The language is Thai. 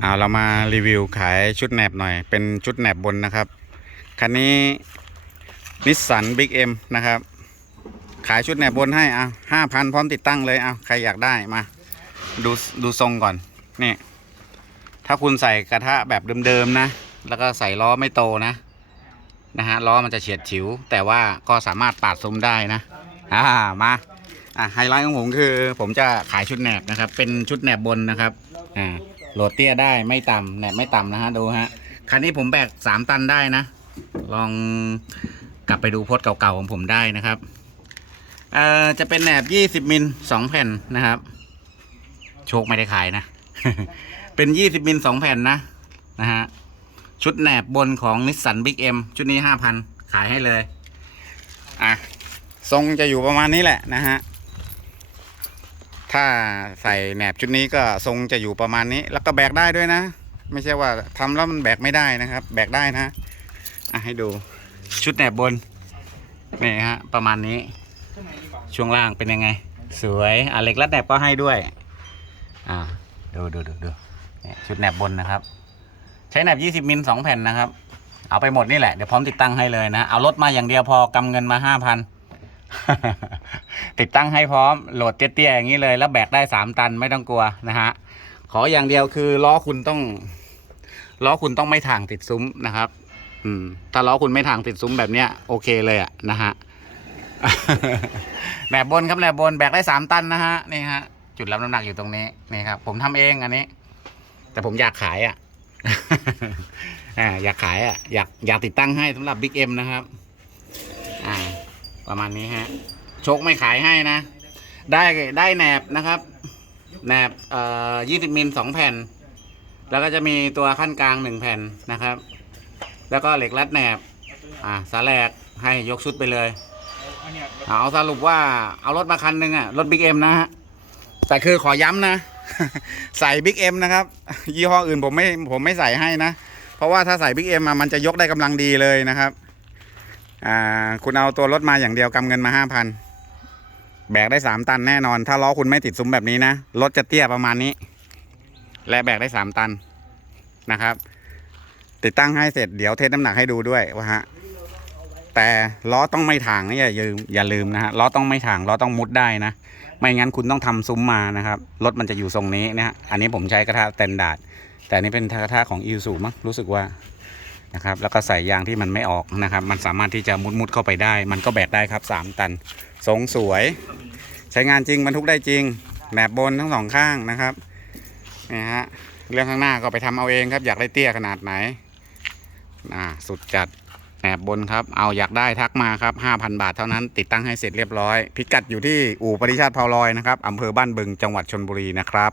เอาเรามารีวิวขายชุดแหนบหน่อย เป็นชุดแหนบบนนะครับ คันนี้นิสสันบิ๊กเอ็มนะครับ ขายชุดแหนบบนให้อะห้าพันพร้อมติดตั้งเลยเอาใครอยากได้มา ดูดูทรงก่อนนี่ถ้าคุณใส่กระทะแบบเดิมๆนะ แล้วก็ใส่ล้อไม่โตนะนะฮะล้อมันจะเฉียดฉิว แต่ว่าก็สามารถปาดซุ้มได้นะอ่ามาอะไฮไลท์ของผมคือ ผมจะขายชุดแหนบนะครับ เป็นชุดแหนบบนนะครับอ่า โหลดเตี้ยได้ไม่ต่ำแหนบไม่ต่ำนะฮะดูฮะคันนี้ผมแบกสามตันได้นะ ลองกลับไปดูโพสเก่าๆของผมได้นะครับเอ่อจะเป็นแหนบยี่สิบมิลสองแผ่นนะครับ โชคไม่ได้ขายนะ เป็นยี่สิบมิลสองแผ่นนะนะฮะชุดแหนบบนของนิสสันบิ๊กเอ็มชุดนี้ห้าพันขายให้เลย อะ ทรงจะอยู่ประมาณนี้แหละนะฮะ ถ้าใส่แหนบชุดนี้ก็ทรงจะอยู่ประมาณนี้ แล้วก็แบกได้ด้วยนะ ไม่ใช่ว่าทำแล้วมันแบกไม่ได้นะครับ แบกได้นะอะให้ดูชุดแหนบบนนี่ฮะประมาณนี้ ช่วงล่างเป็นยังไง สวยอะเหล็กรัดแหนบก็ให้ด้วยอ่าดูดูดูดูชุดแหนบบนนะครับ ใช้แหนบ 20มิลสองแผ่นนะครับ เอาไปหมดนี่แหละ เดี๋ยวพร้อมติดตั้งให้เลยนะ เอารถมาอย่างเดียวพอกำเงินมาห้าพัน ติดตั้งให้พร้อมโหลดเตี้ยๆอย่างนี้เลย แล้วแบกได้สามตันไม่ต้องกลัวนะฮะขออย่างเดียวคือล้อคุณต้องล้อคุณต้องไม่ถ่างติดซุ้มนะครับ อืม ถ้าล้อคุณไม่ถ่างติดซุ้มแบบเนี้ยโอเคเลยอะนะฮะแหนบบนครับแหนบบนแบกได้สามตันนะฮะนี่ฮะจุดรับน้ำหนักอยู่ตรงนี้นี่ครับ ผมทำเองอันนี้ แต่ผมอยากขายอะอ่าอยากขายอะอยากอยากติดตั้งให้สำหรับบิ๊กเอ็มนะครับ อ่า ประมาณนี้ฮะโชคไม่ขายให้นะ ได้ได้แหนบนะครับแหนบเอ่อยี่สิบมิลสองแผ่น แล้วก็จะมีตัวขั้นกลางหนึ่งแผ่นนะครับ แล้วก็เหล็กรัดแหนบ อ่าสาแหลกให้ยกชุดไปเลย เอาสรุปว่าเอารถมาคันหนึ่งอะรถบิ๊กเอ็มนะฮะแต่คือขอย้ำนะ ใส่บิ๊กเอ็มนะครับ ยี่ห้ออื่นผมไม่ผมไม่ใส่ให้นะ เพราะว่าถ้าใส่บิ๊กเอ็มมันจะยกได้กำลังดีเลยนะครับ อ่าคุณเอาตัวรถมาอย่างเดียวกำเงินมาห้าพันแบกได้สามตันแน่นอน ถ้าล้อคุณไม่ติดซุ้มแบบนี้นะรถจะเตี้ยประมาณนี้ และแบกได้สามตันนะครับ ติดตั้งให้เสร็จเดี๋ยวเทสน้ำหนักให้ดูด้วยว่าฮะแต่ล้อต้องไม่ถางนะอย่าลืมอย่าลืมนะฮะล้อต้องไม่ถางล้อต้องมุดได้นะ ไม่งั้นคุณต้องทำซุ้มมานะครับรถมันจะอยู่ทรงนี้นะฮะอันนี้ผมใช้กระทะสแตนดาร์ดแต่อันนี้เป็นกระทะของอิวสูมั้งรู้สึกว่า นะครับแล้วก็ใส่ยางที่มันไม่ออกนะครับ มันสามารถที่จะมุดมุดๆเข้าไปได้ มันก็แบกได้ครับ 3 ตันทรงสวย ใช้งานจริงบรรทุกได้จริงแหนบบนทั้งสองข้างนะครับนี่ฮะเรื่องข้างหน้าก็ไปทำเอาเองครับ อยากได้เตี้ยขนาดไหนอ่าสุดจัดแหนบบนครับ เอาอยากได้ทักมาครับ 5,000 บาทเท่านั้น ติดตั้งให้เสร็จเรียบร้อย พิกัดอยู่ที่อู่ปริชาติพาวลอยนะครับอำเภอบ้านบึงจังหวัดชนบุรีนะครับ